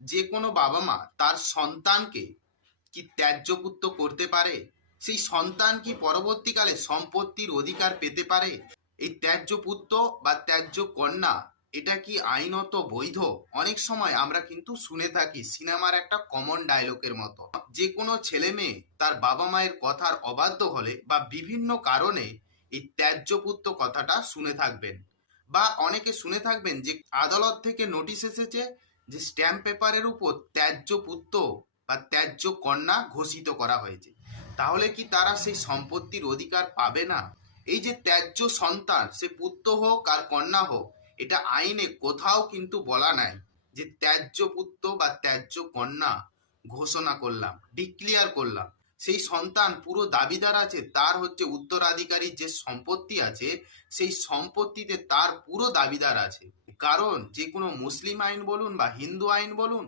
যে কোনো বাবা মা তার সন্তানকে কি ত্যায্য পুত্র করতে পারে? সেই সন্তান কি পরবর্তীকালে সম্পত্তির অধিকার পেতে পারে? এই ত্যায্য পুত্র বা ত্যায্য কন্যা এটা কি আইনত বৈধ? অনেক সময় আমরা কিন্তু শুনে থাকি সিনেমার একটা কমন ডায়লগের মতো, যে কোনো ছেলে মেয়ে তার বাবা মায়ের কথার অবাধ্য হলে বা বিভিন্ন কারণে এই ত্যায্য পুত্র কথাটা শুনে থাকবেন। বা অনেকে শুনে থাকবেন যে আদালত থেকে নোটিশ এসেছে যে স্ট্যাম্প পেপারের উপর ত্যায্য পুত্র বা ত্যায্য কন্যা ঘোষিত করা হয়েছে। তাহলে কি তারা সেই সম্পত্তির অধিকার পাবে না? এই যে ত্যায্য সন্তান, সে পুত্র হোক আর কন্যা হোক, এটা আইনে কোথাও কিন্তু বলা নাই যে ত্যায্য পুত্র বা ত্যায্য কন্যা ঘোষণা করলাম, ডিক্লিয়ার করলাম। সেই সন্তান পুরো দাবিদার আছে, তার হচ্ছে উত্তরাধিকারীর যে সম্পত্তি আছে সেই সম্পত্তিতে তার পুরো দাবিদার আছে। কারণ যে কোনো মুসলিম আইন বলুন বা হিন্দু আইন বলুন,